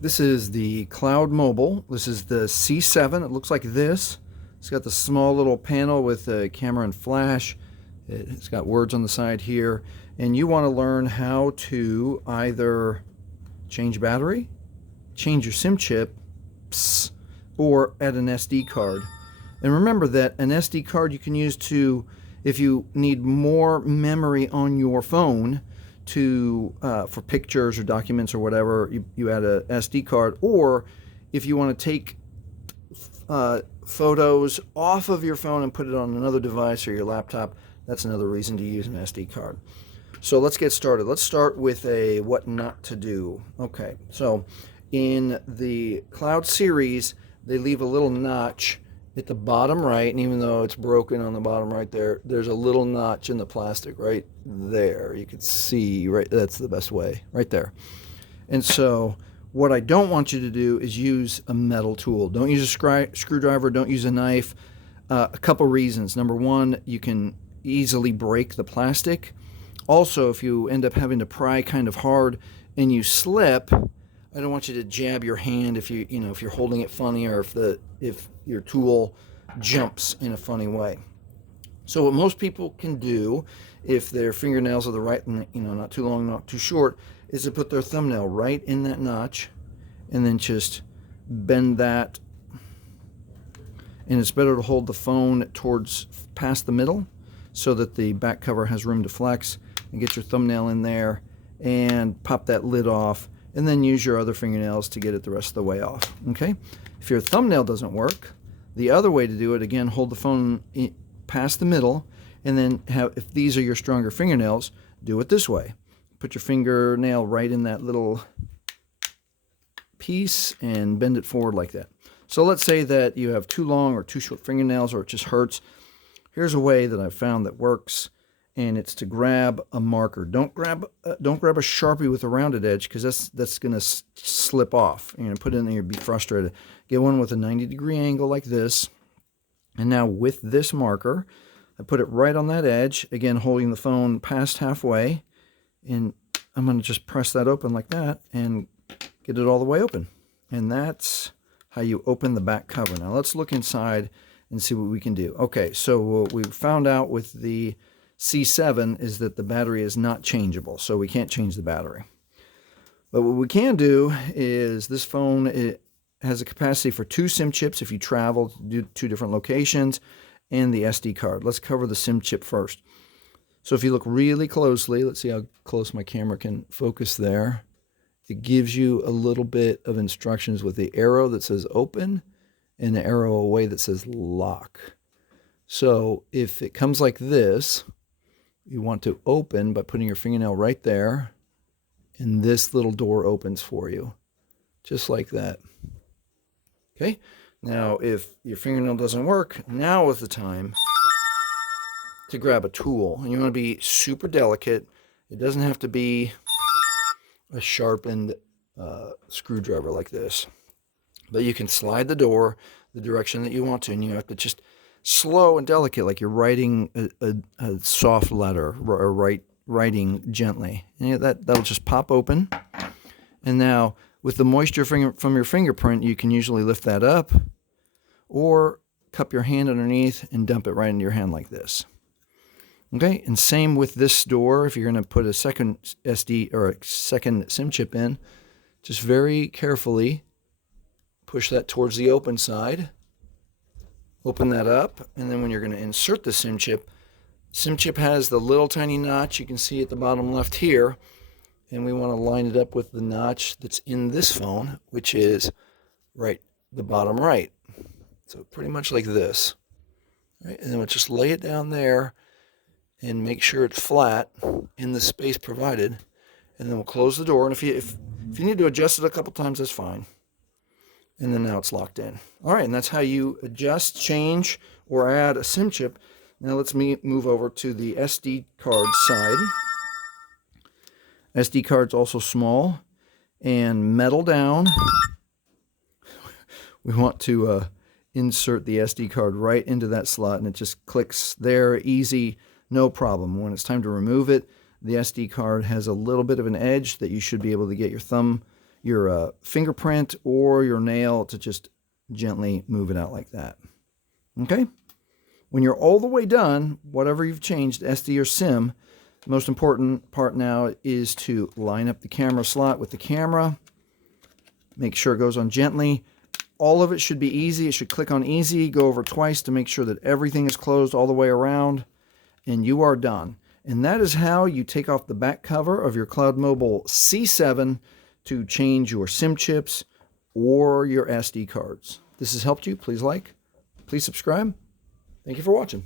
This is the Cloud Mobile. This is the C7. It looks like this. It's got the small little panel with a camera and flash. It's got words on the side here. And you want to learn how to either change battery, change your SIM chip, or add an SD card. And remember that an SD card you can use to, if you need more memory on your phone, to for pictures or documents or whatever, you add a SD card. Or if you want to take photos off of your phone and put it on another device or your laptop, that's another reason to use an SD card. So let's get started. Let's start with a what not to do. Okay, so in the Cloud series, they leave a little notch at the bottom right, and even though it's broken on the bottom right there, there's a little notch in the plastic right there. You can see, right, that's the best way, right there. And so what I don't want you to do is use a metal tool. Don't use a screwdriver, don't use a knife. A couple reasons. Number one, you can easily break the plastic. Also, if you end up having to pry kind of hard and you slip, I don't want you to jab your hand if if you're holding it funny, or if your tool jumps in a funny way. So what most people can do, if their fingernails are the right, not too long, not too short, is to put their thumbnail right in that notch and then just bend that. And it's better to hold the phone towards past the middle so that the back cover has room to flex, and get your thumbnail in there and pop that lid off, and then use your other fingernails to get it the rest of the way off. Okay? If your thumbnail doesn't work, the other way to do it, again, hold the phone past the middle, and then if these are your stronger fingernails, do it this way. Put your fingernail right in that little piece and bend it forward like that. So let's say that you have too long or too short fingernails, or it just hurts. Here's a way that I've found that works, and it's to grab a marker. Don't grab a Sharpie with a rounded edge, because that's going to slip off. You're going to put it in there, you'll be frustrated. Get one with a 90-degree angle like this. And now with this marker, I put it right on that edge, again holding the phone past halfway, and I'm going to just press that open like that and get it all the way open. And that's how you open the back cover. Now let's look inside and see what we can do. Okay, so what we found out with the C7 is that the battery is not changeable, so we can't change the battery. But what we can do is, this phone, it has a capacity for 2 SIM chips if you travel to 2 different locations, and the SD card. Let's cover the SIM chip first. So if you look really closely, let's see how close my camera can focus there. It gives you a little bit of instructions with the arrow that says open and the arrow away that says lock. So if it comes like this, you want to open by putting your fingernail right there, and this little door opens for you, just like that. Okay, now if your fingernail doesn't work, now is the time to grab a tool. And you want to be super delicate. It doesn't have to be a sharpened screwdriver like this, but you can slide the door the direction that you want to, and you have to just slow and delicate, like you're writing a soft letter, or writing gently. And that'll just pop open. And now with the moisture from your fingerprint, you can usually lift that up, or cup your hand underneath and dump it right into your hand like this. Okay, and same with this door. If you're going to put a second SD or a second SIM chip in, just very carefully push that towards the open side. Open that up, and then when you're going to insert the SIM chip has the little tiny notch you can see at the bottom left here, and we want to line it up with the notch that's in this phone, which is right the bottom right. So pretty much like this. Right? And then we'll just lay it down there and make sure it's flat in the space provided, and then we'll close the door. And if you need to adjust it a couple times, that's fine. And then now it's locked in. All right, and that's how you adjust, change, or add a SIM chip. Now let's move over to the SD card side. SD card's also small and metal down. We want to insert the SD card right into that slot, and it just clicks there, easy, no problem. When it's time to remove it, the SD card has a little bit of an edge that you should be able to get your thumb your fingerprint or your nail to just gently move it out like that. Okay? When you're all the way done, whatever you've changed, SD or SIM, the most important part now is to line up the camera slot with the camera. Make sure it goes on gently. All of it should be easy. It should click on easy. Go over twice to make sure that everything is closed all the way around. And you are done. And that is how you take off the back cover of your Cloud Mobile C7 to change your SIM chips or your SD cards. If this has helped you, please like, please subscribe. Thank you for watching.